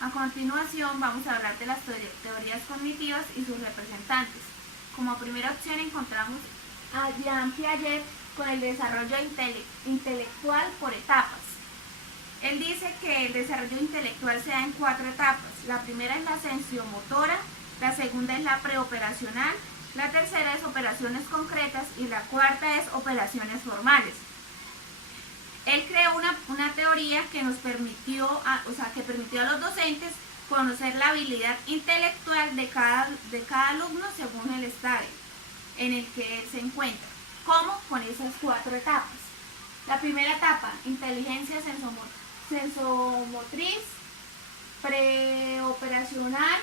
A continuación vamos a hablar de las teorías cognitivas y sus representantes. Como primera opción encontramos a Jean Piaget con el desarrollo intelectual por etapas. Él dice que el desarrollo intelectual se da en 4 etapas. La primera es la sensomotora, la segunda es la preoperacional, la tercera es operaciones concretas y la cuarta es operaciones formales. Él creó una teoría que nos permitió a los docentes conocer la habilidad intelectual de cada alumno según el estado en el que él se encuentra. ¿Cómo? Con esas 4 etapas. La primera etapa, inteligencia sensomotriz, preoperacional,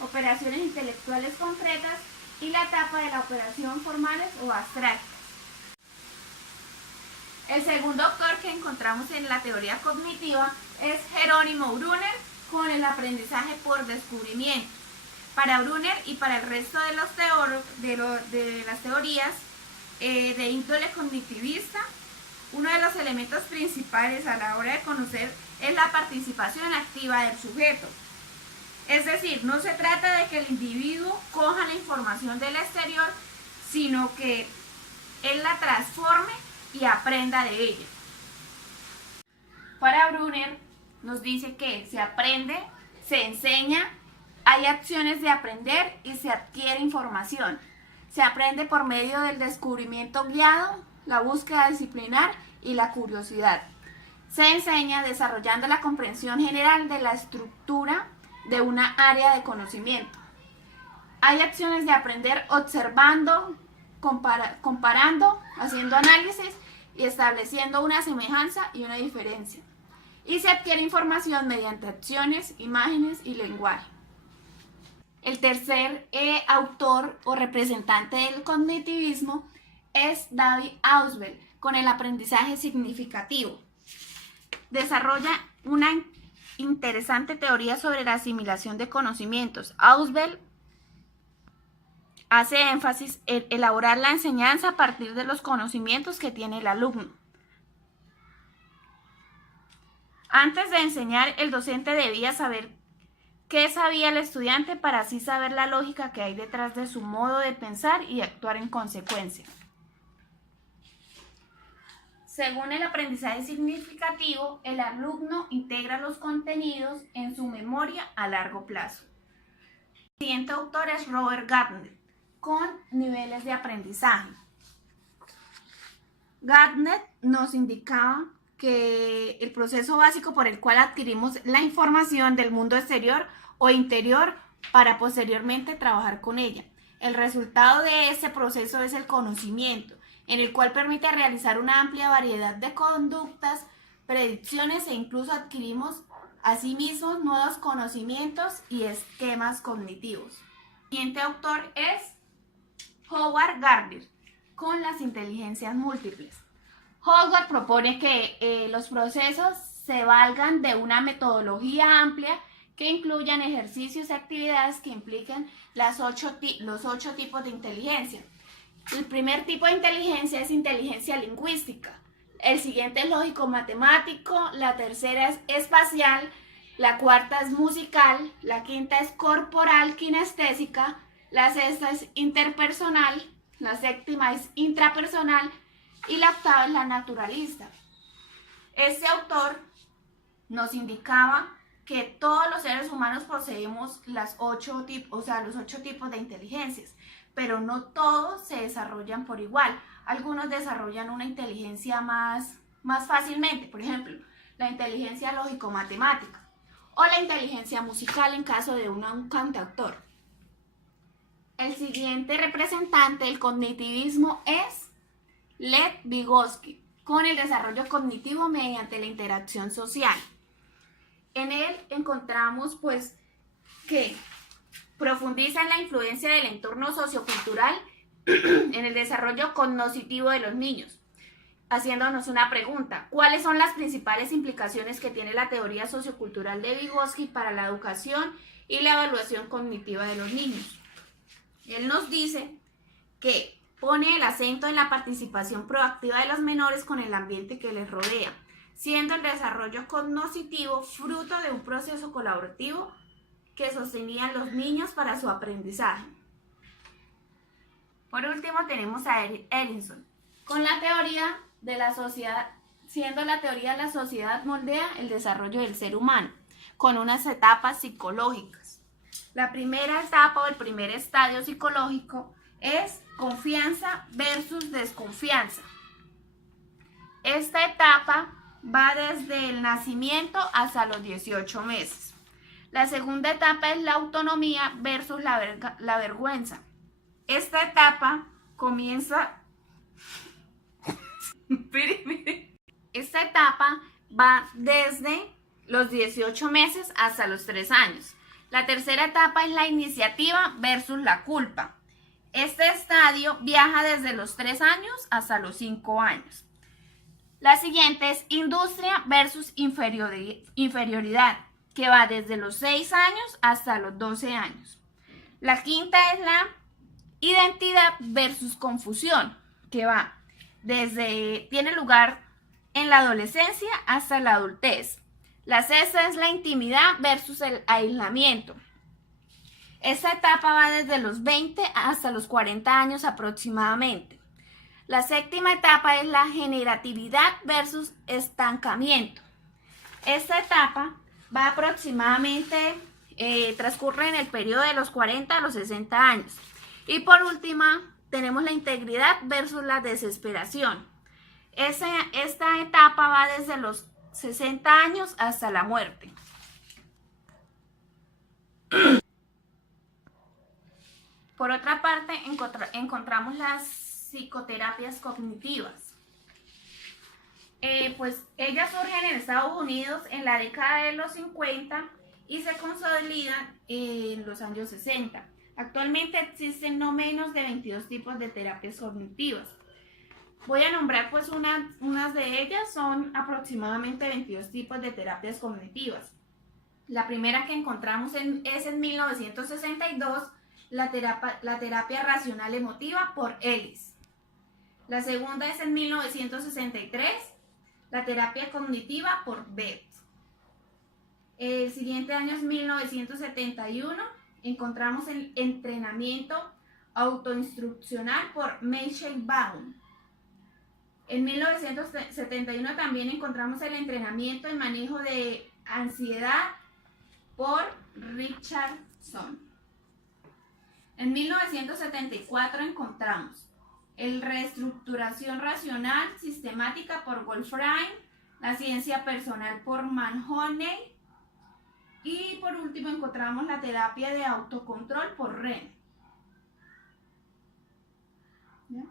operaciones intelectuales concretas y la etapa de la operación formales o abstractas. El segundo autor que encontramos en la teoría cognitiva es Jerónimo Brunner con el aprendizaje por descubrimiento. Para Brunner y para el resto de las teorías de índole cognitivista, uno de los elementos principales a la hora de conocer es la participación activa del sujeto. Es decir, no se trata de que el individuo coja la información del exterior, sino que él la transforme y aprenda de ella. Para Brunner nos dice que se aprende, se enseña, hay acciones de aprender y se adquiere información. Se aprende por medio del descubrimiento guiado, la búsqueda disciplinar y la curiosidad. Se enseña desarrollando la comprensión general de la estructura de una área de conocimiento. Hay acciones de aprender observando, comparando, haciendo análisis y estableciendo una semejanza y una diferencia. Y se adquiere información mediante acciones, imágenes y lenguaje. El tercer autor o representante del cognitivismo es David Ausubel con el aprendizaje significativo. Desarrolla una interesante teoría sobre la asimilación de conocimientos. Ausubel hace énfasis en elaborar la enseñanza a partir de los conocimientos que tiene el alumno. Antes de enseñar, el docente debía saber qué sabía el estudiante para así saber la lógica que hay detrás de su modo de pensar y actuar en consecuencia. Según el aprendizaje significativo, el alumno integra los contenidos en su memoria a largo plazo. El siguiente autor es Robert Gardner, con niveles de aprendizaje. Gardner nos indicaba que el proceso básico por el cual adquirimos la información del mundo exterior o interior para posteriormente trabajar con ella. El resultado de ese proceso es el conocimiento, en el cual permite realizar una amplia variedad de conductas, predicciones e incluso adquirimos asimismo nuevos conocimientos y esquemas cognitivos. El siguiente autor es Howard Gardner con las inteligencias múltiples. Howard propone que los procesos se valgan de una metodología amplia que incluyan ejercicios y actividades que impliquen los 8 tipos de inteligencia. El primer tipo de inteligencia es inteligencia lingüística, el siguiente es lógico-matemático, la tercera es espacial, la cuarta es musical, la quinta es corporal kinestésica, la sexta es interpersonal, la séptima es intrapersonal y la octava es la naturalista. Este autor nos indicaba que todos los seres humanos poseemos los 8 tipos de inteligencias, pero no todos se desarrollan por igual. Algunos desarrollan una inteligencia más fácilmente, por ejemplo, la inteligencia lógico-matemática o la inteligencia musical en caso de un cantautor. El siguiente representante del cognitivismo es Lev Vygotsky, con el desarrollo cognitivo mediante la interacción social. En él encontramos que profundiza en la influencia del entorno sociocultural en el desarrollo cognitivo de los niños, haciéndonos una pregunta: ¿cuáles son las principales implicaciones que tiene la teoría sociocultural de Vygotsky para la educación y la evaluación cognitiva de los niños? Él nos dice que pone el acento en la participación proactiva de los menores con el ambiente que les rodea. siendo el desarrollo cognitivo fruto de un proceso colaborativo que sostenían los niños para su aprendizaje. Por último tenemos a Ellison, con la teoría de la sociedad, siendo la teoría de la sociedad moldea el desarrollo del ser humano, con unas etapas psicológicas. La primera etapa o el primer estadio psicológico es confianza versus desconfianza. Esta etapa va desde el nacimiento hasta los 18 meses. La segunda etapa es la autonomía versus la vergüenza. Esta etapa comienza... Esta etapa va desde los 18 meses hasta los 3 años. La tercera etapa es la iniciativa versus la culpa. Este estadio viaja desde los 3 años hasta los 5 años. La siguiente es industria versus inferioridad, que va desde los 6 años hasta los 12 años. La quinta es la identidad versus confusión, que va tiene lugar en la adolescencia hasta la adultez. La sexta es la intimidad versus el aislamiento. Esta etapa va desde los 20 hasta los 40 años aproximadamente. La séptima etapa es la generatividad versus estancamiento. Esta etapa va aproximadamente, transcurre en el periodo de los 40 a los 60 años. Y por último, tenemos la integridad versus la desesperación. Esta etapa va desde los 60 años hasta la muerte. Por otra parte, encontramos las psicoterapias cognitivas. Pues ellas surgen en Estados Unidos en la década de los 50 y se consolidan en los años 60. Actualmente existen no menos de 22 tipos de terapias cognitivas. Voy a nombrar pues unas de ellas, son aproximadamente 22 tipos de terapias cognitivas. La primera que encontramos es en 1962, la terapia racional emotiva por Ellis. La segunda es en 1963, la terapia cognitiva por Beth. El siguiente año es 1971, encontramos el entrenamiento autoinstruccional por Michelle Baum. En 1971 también encontramos el entrenamiento en manejo de ansiedad por Richardson. En 1974 encontramos el reestructuración racional sistemática por Wolfram, la ciencia personal por Mahoney y por último encontramos la terapia de autocontrol por Ren. ¿Ya?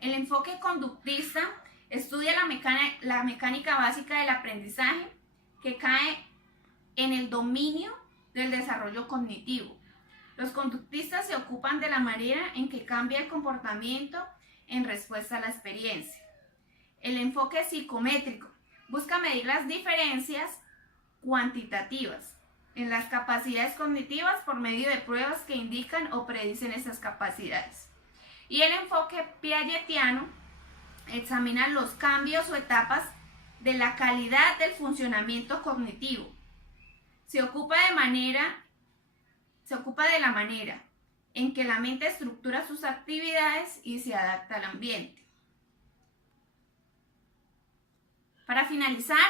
El enfoque conductista estudia la mecánica básica del aprendizaje que cae en el dominio del desarrollo cognitivo. Los conductistas se ocupan de la manera en que cambia el comportamiento en respuesta a la experiencia. El enfoque psicométrico busca medir las diferencias cuantitativas en las capacidades cognitivas por medio de pruebas que indican o predicen esas capacidades. Y el enfoque piagetiano examina los cambios o etapas de la calidad del funcionamiento cognitivo. Se ocupa de la manera en que la mente estructura sus actividades y se adapta al ambiente. Para finalizar,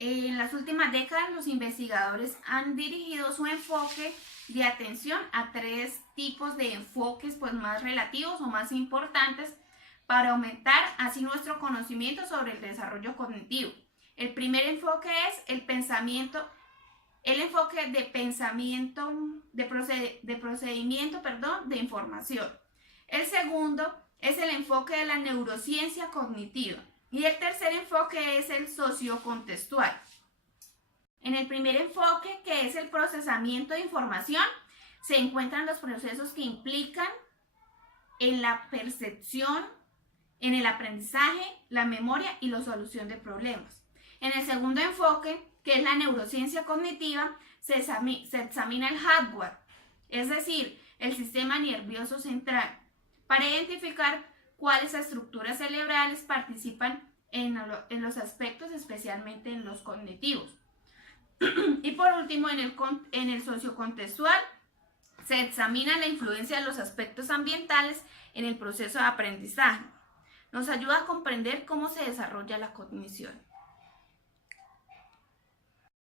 en las últimas décadas los investigadores han dirigido su enfoque de atención a 3 tipos de enfoques pues, más relativos o más importantes para aumentar así nuestro conocimiento sobre el desarrollo cognitivo. El primer enfoque es el enfoque de procedimiento de información. El segundo es el enfoque de la neurociencia cognitiva. Y el tercer enfoque es el sociocontextual. En el primer enfoque, que es el procesamiento de información, se encuentran los procesos que implican en la percepción, en el aprendizaje, la memoria y la solución de problemas. En el segundo enfoque, que es la neurociencia cognitiva, se examina el hardware, es decir, el sistema nervioso central, para identificar cuáles estructuras cerebrales participan en los aspectos, especialmente en los cognitivos. Y por último, en el sociocontextual, se examina la influencia de los aspectos ambientales en el proceso de aprendizaje. Nos ayuda a comprender cómo se desarrolla la cognición.